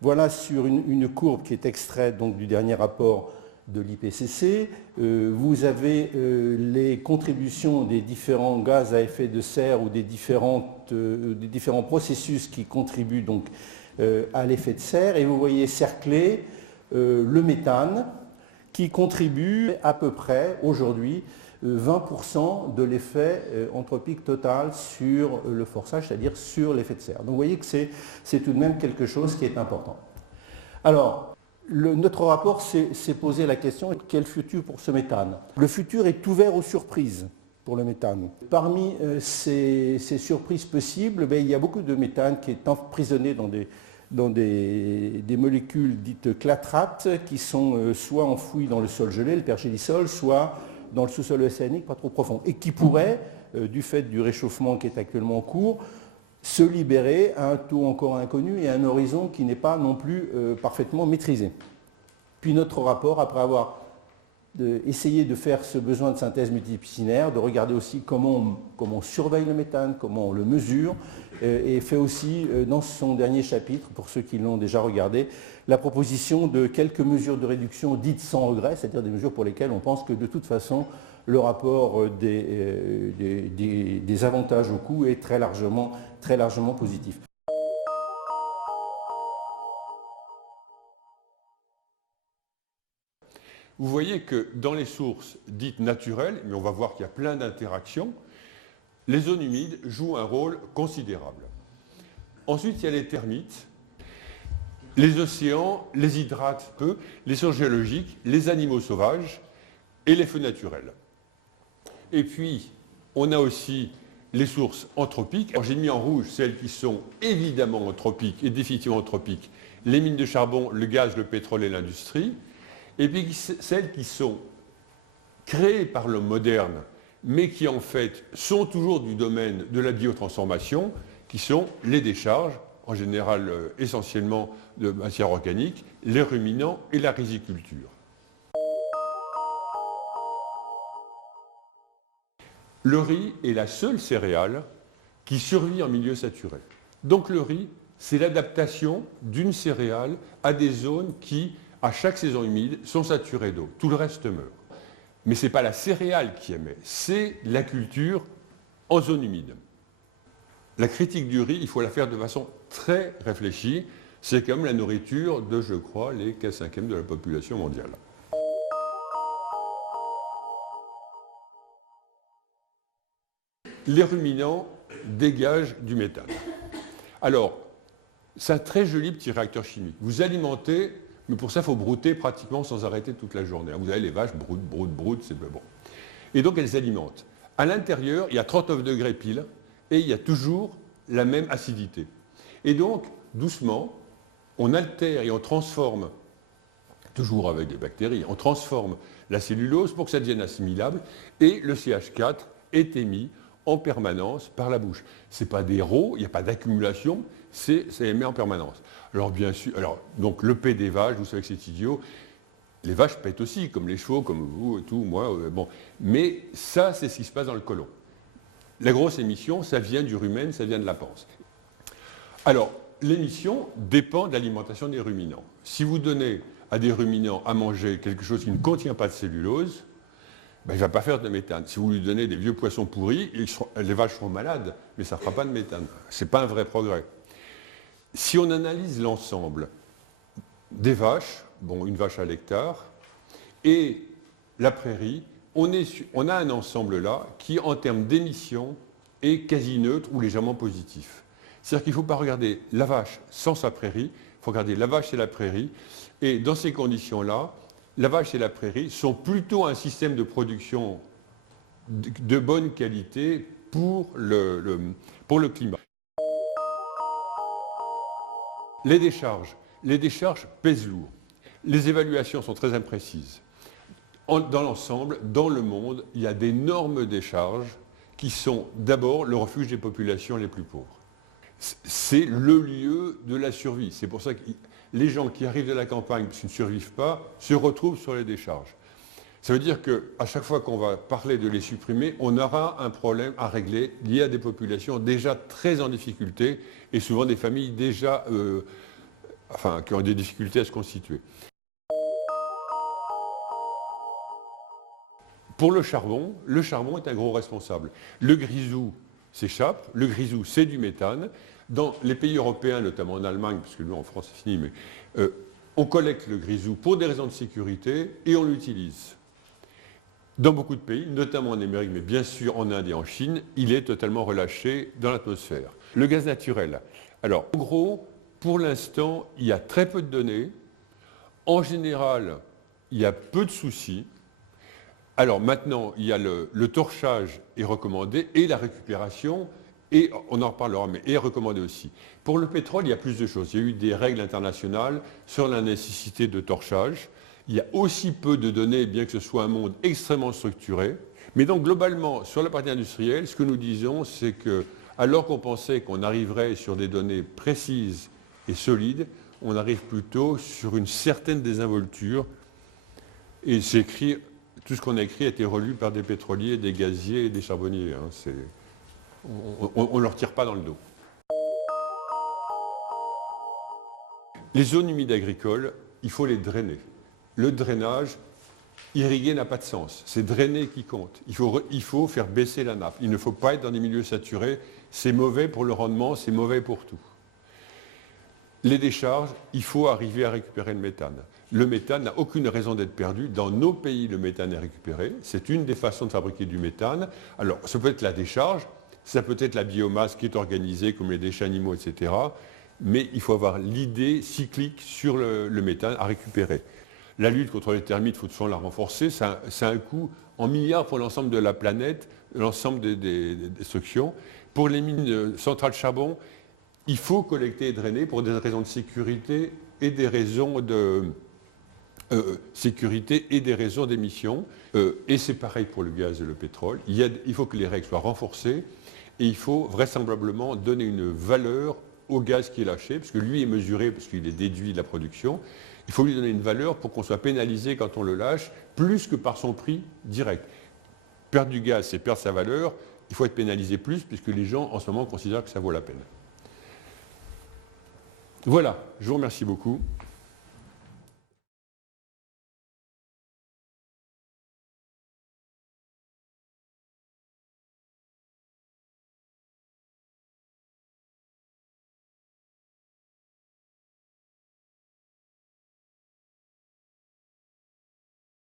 Voilà sur une courbe qui est extraite donc, du dernier rapport de l'IPCC. Vous avez les contributions des différents gaz à effet de serre ou des différents processus qui contribuent donc, à l'effet de serre. Et vous voyez cercler le méthane qui contribue à peu près aujourd'hui 20% de l'effet anthropique total sur le forçage, c'est-à-dire sur l'effet de serre. Donc vous voyez que c'est tout de même quelque chose qui est important. Alors, notre rapport s'est posé la question, quel futur pour ce méthane? Le futur est ouvert aux surprises pour le méthane. Parmi ces surprises possibles, il y a beaucoup de méthane qui est emprisonné dans des molécules dites clatrates qui sont soit enfouies dans le sol gelé, le pergélisol, soit dans le sous-sol océanique pas trop profond, et qui pourraient, du fait du réchauffement qui est actuellement en cours, se libérer à un taux encore inconnu et à un horizon qui n'est pas non plus parfaitement maîtrisé. Puis notre rapport, après avoir essayé de faire ce besoin de synthèse multidisciplinaire, de regarder aussi comment on surveille le méthane, comment on le mesure, et fait aussi dans son dernier chapitre, pour ceux qui l'ont déjà regardé, la proposition de quelques mesures de réduction dites sans regret, c'est-à-dire des mesures pour lesquelles on pense que de toute façon le rapport des avantages au coût est très largement positif. Vous voyez que dans les sources dites naturelles, mais on va voir qu'il y a plein d'interactions, les zones humides jouent un rôle considérable. Ensuite, il y a les termites, les océans, les hydrates peu, les sources géologiques, les animaux sauvages et les feux naturels. Et puis, on a aussi les sources anthropiques. J'ai mis en rouge celles qui sont évidemment anthropiques et définitivement anthropiques, les mines de charbon, le gaz, le pétrole et l'industrie. Et puis celles qui sont créées par l'homme moderne, mais qui en fait sont toujours du domaine de la biotransformation, qui sont les décharges, en général essentiellement de matière organique, les ruminants et la riziculture. Le riz est la seule céréale qui survit en milieu saturé. Donc le riz, c'est l'adaptation d'une céréale à des zones qui, à chaque saison humide, sont saturées d'eau. Tout le reste meurt. Mais ce n'est pas la céréale qui émet, c'est la culture en zone humide. La critique du riz, il faut la faire de façon très réfléchie. C'est comme la nourriture de, je crois, les 4/5 de la population mondiale. Les ruminants dégagent du méthane. Alors, c'est un très joli petit réacteur chimique. Vous alimentez, mais pour ça, il faut brouter pratiquement sans arrêter toute la journée. Vous avez les vaches, broutent, c'est bon. Et donc, elles alimentent. À l'intérieur, il y a 39 degrés pile, et il y a toujours la même acidité. Et donc, doucement, on altère et on transforme, toujours avec des bactéries, on transforme la cellulose pour que ça devienne assimilable, et le CH4 est émis en permanence par la bouche. Ce n'est pas des rots, il n'y a pas d'accumulation, c'est émis en permanence. Alors bien sûr, donc le P des vaches, vous savez que c'est idiot, les vaches pètent aussi, comme les chevaux, comme vous et tout, moi, bon. Mais ça, c'est ce qui se passe dans le côlon. La grosse émission, ça vient du rumen, ça vient de la panse. Alors, l'émission dépend de l'alimentation des ruminants. Si vous donnez à des ruminants à manger quelque chose qui ne contient pas de cellulose, il ne va pas faire de méthane. Si vous lui donnez des vieux poissons pourris, les vaches seront malades, mais ça ne fera pas de méthane. Ce n'est pas un vrai progrès. Si on analyse l'ensemble des vaches, bon, une vache à l'hectare, et la prairie, on a un ensemble là qui, en termes d'émissions, est quasi neutre ou légèrement positif. C'est-à-dire qu'il ne faut pas regarder la vache sans sa prairie, il faut regarder la vache et la prairie, et dans ces conditions-là, la vache et la prairie sont plutôt un système de production de bonne qualité pour le climat. Les décharges pèsent lourd. Les évaluations sont très imprécises. Dans l'ensemble, dans le monde, il y a d'énormes décharges qui sont d'abord le refuge des populations les plus pauvres. C'est le lieu de la survie. C'est pour ça que les gens qui arrivent de la campagne, qui ne survivent pas, se retrouvent sur les décharges. Ça veut dire qu'à chaque fois qu'on va parler de les supprimer, on aura un problème à régler lié à des populations déjà très en difficulté et souvent des familles déjà enfin, qui ont des difficultés à se constituer. Pour le charbon est un gros responsable. Le grisou s'échappe, le grisou c'est du méthane. Dans les pays européens, notamment en Allemagne, parce que nous en France c'est fini, mais on collecte le grisou pour des raisons de sécurité et on l'utilise. Dans beaucoup de pays, notamment en Amérique, mais bien sûr en Inde et en Chine, il est totalement relâché dans l'atmosphère. Le gaz naturel. Alors, en gros, pour l'instant, il y a très peu de données. En général, il y a peu de soucis. Alors maintenant, il y a le torchage est recommandé et la récupération, et on en reparlera, mais est recommandé aussi. Pour le pétrole, il y a plus de choses. Il y a eu des règles internationales sur la nécessité de torchage. Il y a aussi peu de données, bien que ce soit un monde extrêmement structuré. Mais donc globalement, sur la partie industrielle, ce que nous disons, c'est que alors qu'on pensait qu'on arriverait sur des données précises et solides, on arrive plutôt sur une certaine désinvolture. Et c'est écrit. Tout ce qu'on a écrit a été relu par des pétroliers, des gaziers et des charbonniers. Hein. On ne leur tire pas dans le dos. Les zones humides agricoles, il faut les drainer. Le drainage, irriguer n'a pas de sens. C'est drainer qui compte. Il faut faire baisser la nappe. Il ne faut pas être dans des milieux saturés. C'est mauvais pour le rendement, c'est mauvais pour tout. Les décharges, il faut arriver à récupérer le méthane. Le méthane n'a aucune raison d'être perdu. Dans nos pays, le méthane est récupéré. C'est une des façons de fabriquer du méthane. Alors, ça peut être la décharge, ça peut être la biomasse qui est organisée, comme les déchets animaux, etc. Mais il faut avoir l'idée cyclique sur le méthane à récupérer. La lutte contre les termites, il faut toujours la renforcer. Ça a un coût en milliards pour l'ensemble de la planète, l'ensemble des destructions. Pour les mines centrales charbon, il faut collecter et drainer pour des raisons de sécurité et des raisons d'émissions. Et c'est pareil pour le gaz et le pétrole. Il faut que les règles soient renforcées et il faut vraisemblablement donner une valeur au gaz qui est lâché, parce que lui est mesuré, parce qu'il est déduit de la production. Il faut lui donner une valeur pour qu'on soit pénalisé quand on le lâche, plus que par son prix direct. Perdre du gaz, c'est perdre sa valeur. Il faut être pénalisé plus, puisque les gens, en ce moment, considèrent que ça vaut la peine. Voilà, je vous remercie beaucoup.